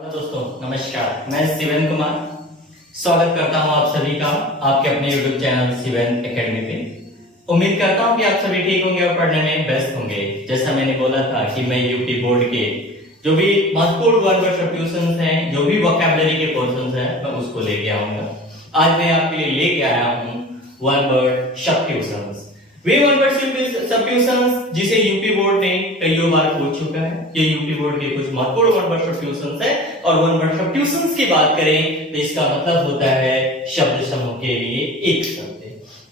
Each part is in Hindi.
हेलो दोस्तों, नमस्कार। मैं शिवेन कुमार स्वागत करता हूं आप सभी का आपके अपने YouTube चैनल शिवेन एकेडमी पे। उम्मीद करता हूं कि आप सभी ठीक होंगे और पढ़ने में व्यस्त होंगे। जैसा मैंने बोला था कि मैं यूपी बोर्ड के जो भी महत्वपूर्ण वन वर्ड सब्स्टिट्यूशंस हैं, जो भी वोकैबुलरी के पोर्शंस हैं, मैं उसको लेके आऊंगा। आज मैं आपके लिए लेके आया हूं one word substitutions. Way one word substitutions जिसे यूपी बोर्ड ने कई बार पूछ चुका है। ये यूपी बोर्ड के कुछ महत्वपूर्ण वन वर्ड सब्स्टिट्यूशंस है और वन वर्ड सब्स्टिट्यूशंस की बात करें तो इसका मतलब होता है शब्द समूह के लिए एक शब्द।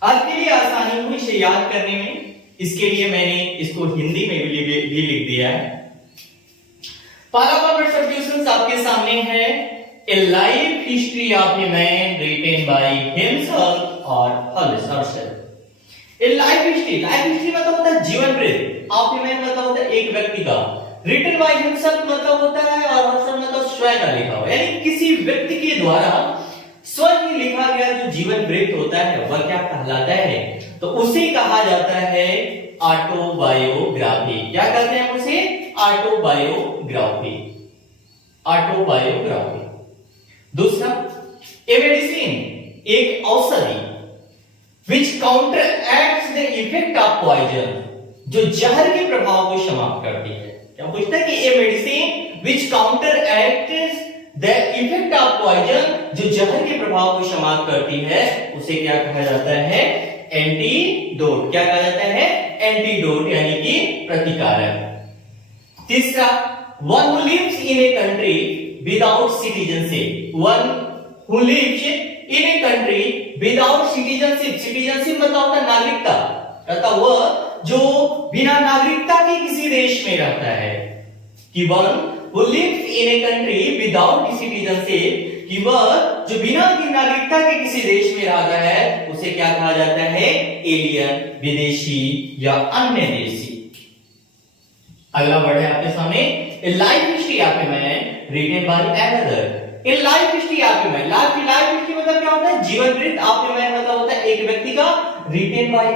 आज के लिए आसानी हुई इसे याद करने में, इसके लिए मैंने इसको हिंदी में भी लिख दिया है। पहला वन वर्ड सब्स्टिट्यूशंस आपके सामने है A life history of a man written by himself or herself. A life history मतलब होता है जीवन वृत्त, of a man मतलब होता है एक व्यक्ति का, written by himself मतलब होता है और herself मतलब स्वयं का लिखा हुआ, यानी किसी व्यक्ति के द्वारा स्वयं ही लिखा गया जो जीवन वृत्त होता है वह क्या कहलाता है? तो उसे कहा जाता है ऑटोबायोग्राफी। क्या कहते हैं उसे? ऑटोबायोग्राफी। ऑटोबायोग्राफी। दूसरा, ए मेडिसिन एक औषधि which counteracts the effect of poison, जो जहर के प्रभाव को समाप्त करती है। क्या पूछता है कि a medicine which counteracts the effect of poison, जो जहर के प्रभाव को समाप्त करती है उसे क्या कहा जाता है? एंटीडोट। क्या कहा जाता है? एंटीडोट, यानी कि प्रतिकारक। तीसरा, one who lives in a country without citizenship, one who lives in a country without citizenship, citizenship मतलब होता है नागरिकता, अर्थात वह जो बिना नागरिकता के किसी देश में रहता है। कि one who lives in a country without citizenship, कि वह जो बिना नागरिकता के किसी देश में रहता है उसे क्या कहा जाता है? एलियन, विदेशी या अन्य देशी। अगला वर्ड है आपके सामने A life history of a man written by another. A life history of a man. Life history मतलब क्या होता है? जीवन वृत्त। of a man मतलब होता है एक व्यक्ति का, written by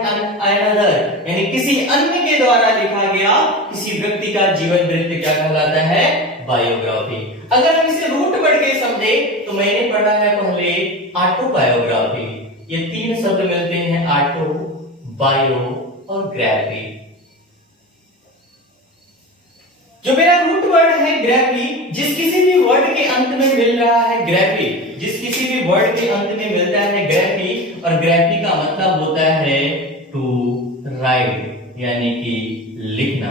another यानी किसी अन्य के द्वारा लिखा गया किसी व्यक्ति का जीवन वृत्त क्या कहलाता है? बायोग्राफी। अगर हम इसे रूट वर्ड के समझे तो मैंने पढ़ा है पहले ऑटोबायोग्राफी। ये तीन शब्द मिलते हैं, ऑटो, बायो और ग्राफी। जो मेरा रूट वर्ड है ग्राफी, जिस किसी भी वर्ड के अंत में मिल रहा है ग्राफी, जिस किसी भी वर्ड के अंत में मिलता है ग्राफी, और ग्राफी का मतलब होता है टू राइट, यानी कि लिखना।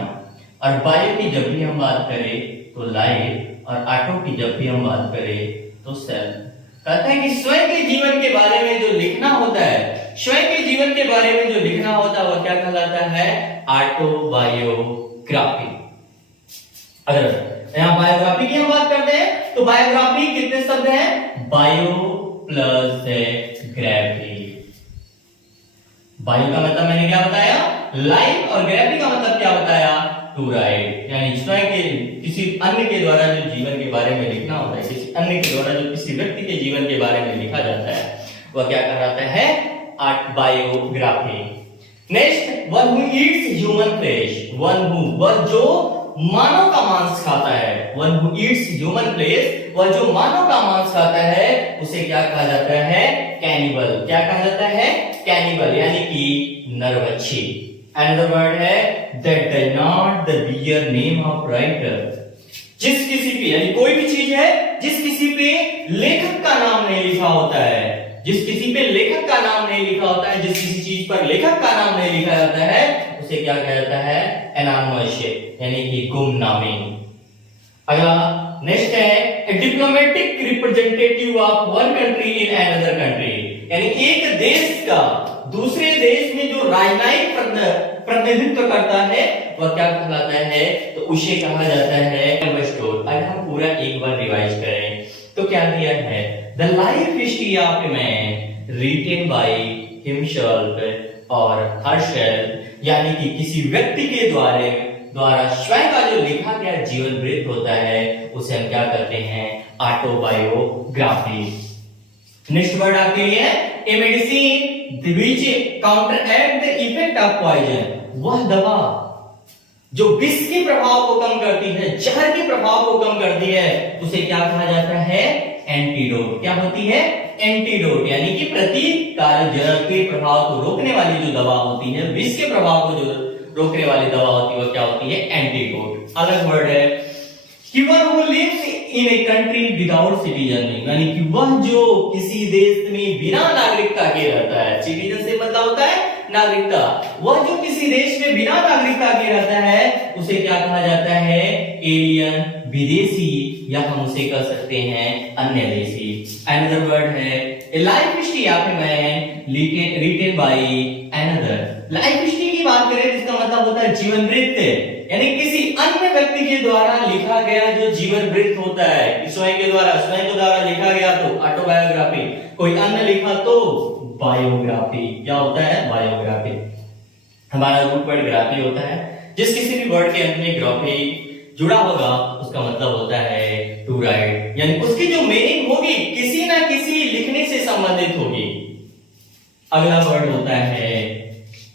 और बायो की जब भी हम बात करें तो लाइफ, और ऑटो की जब भी हम बात करें तो सेल्फ। कहते हैं कि स्वयं के जीवन के बारे में जो लिखना होता है, स्वयं के जीवन के बारे में जो लिखना होता है वह क्या कहलाता है? ऑटोबायोग्राफी। अगर यहाँ बायोग्राफी की हम बात करते हैं तो बायोग्राफी कितने शब्द हैं? Bio plus graphy. बायो का मतलब मैंने क्या बताया? लाइफ, और ग्राफी का मतलब क्या बताया? टू राइट, यानी स्वयं के किसी अन्य के द्वारा जो जीवन के बारे में लिखना होता है, किसी अन्य के द्वारा जो किसी व्यक्ति के जीवन के बारे में लिखा जाता है वह क्या कहलाता है? Biography. Next, one who eats human flesh, वह जो मानव का मांस खाता है, one who eats human flesh, वह जो मानव का मांस खाता है उसे क्या कहा जाता है? कैनिबल। क्या कहा जाता है? कैनिबल, यानी कि नरभक्षी। अनदर वर्ड है that does not the bear name of writer, जिस किसी पे, यानी कोई भी चीज है जिस किसी पे लेखक का नाम नहीं लिखा होता है, जिस किसी पे लेखक का नाम नहीं लिखा होता है, जिस किसी चीज पर लेखक का नाम नहीं लिखा जाता है उसे क्या कहा जाता है? एनोनिमस, यानी कि गुमनामी। अगला नेक्स्ट है a diplomatic representative of one country in another country, यानी एक देश का दूसरे देश में जो राजनयिक प्रतिनिधित्व करता है वह क्या कहलाता है? तो उसे कहा जाता है एम्बेसडर। अगर हम पूरा एक बार रिवाइज करें तो क्या दिया है? The life history of a man written by himself और हरसेल्फ, यानी कि किसी व्यक्ति के द्वारा स्वयं का जो लिखा गया जीवन वृत्त होता है उसे हम क्या कहते हैं? ऑटोबायोग्राफी। नेक्स्ट वर्ड आपके लिए a medicine which counteract the effect of poison, वह दवा जो विष के प्रभाव को कम करती है, जहर के प्रभाव को कम करती है, उसे क्या कहा जाता है? एंटीडोट। क्या होती है? एंटीडोट, यानी कि प्रतिकारक जहर के प्रभाव को रोकने वाली जो दवा होती है, विष के प्रभाव को जो रोकने वाली दवा होती है, वो क्या होती है? एंटीडोट। अलग वर्ड है कि one who lives in a country without citizen, यानी कि वह जो किसी देश में बिना नागरिकता के रहता है। सिटीजन से मतलब होता है नागरिकता। वह जो किसी देश में बिना नागरिकता के रहता है, उसे क्या कहा जाता है? एलियन, विदेशी, या हम उसे कह सकते हैं अन्य देशी। अनदर वर्ड है ए life history of a man written by another. Life history की बात करें, इसका मतलब होता है जीवन वृत्त, यानी किसी अन्य व्यक्ति के द्वारा लिखा गया जो जीवन वृत्त होता है। स्वयं के द्वारा लिखा गया तो ऑटोबायोग्राफी, कोई अन्य लिखा तो बायोग्राफी। क्या होता है? बायोग्राफी। हमारा रूट वर्ड ग्राफी होता है। जिस किसी भी वर्ड के अंत में ग्राफी जुड़ा होगा, उसका मतलब होता है टू राइट, यानी उसकी जो मीनिंग होगी किसी ना किसी लिखने से संबंधित होगी। अगला वर्ड होता है,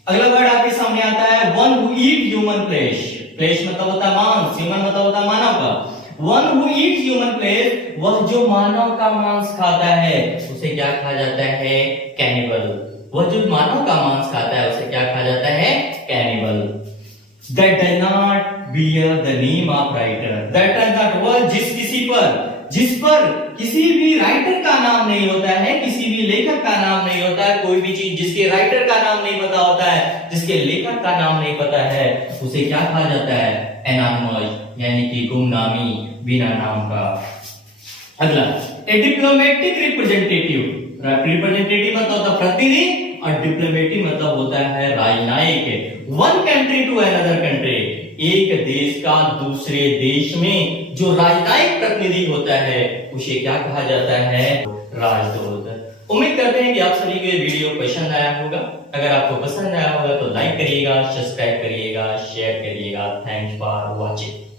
अगला वर्ड आपके सामने आता है one who eat human flesh. Flesh मतलब होता है मांस, ह्यूमन मतलब होता है मानव का। One who eat human flesh, वह जो मानव का मांस खाता है, उसे क्या कहा जाता है? कैनिबल। वह जो मानव का मांस खाता है, उसे क्या कहा जाता है? Cannibal. That does not bear the name of writer. That does not, वह जिस पर किसी भी राइटर का नाम नहीं होता है, किसी भी लेखक का नाम नहीं होता है, कोई भी चीज जिसके राइटर का नाम नहीं पता होता है, जिसके लेखक का नाम नहीं पता है, उसे क्या कहा जाता है? एनोनिमस, यानी कि गुमनामी, बिना नाम का। अगला ए डिप्लोमेटिक रिप्रेजेंटेटिव। रिप्रेजेंटेटिव मतलब होता है प्रतिनिधि, और डिप्लोमेटिक मतलब होता है राजनयिक। One country to another country, एक देश का दूसरे देश में जो राजनयिक प्रतिनिधि होता है, उसे क्या कहा जाता है? राजदूत। उम्मीद करते हैं कि आप सभी को ये वीडियो पसंद आया होगा। अगर आपको पसंद आया होगा तो लाइक करिएगा, सब्सक्राइब करिएगा, शेयर करिएगा। Thanks for watching.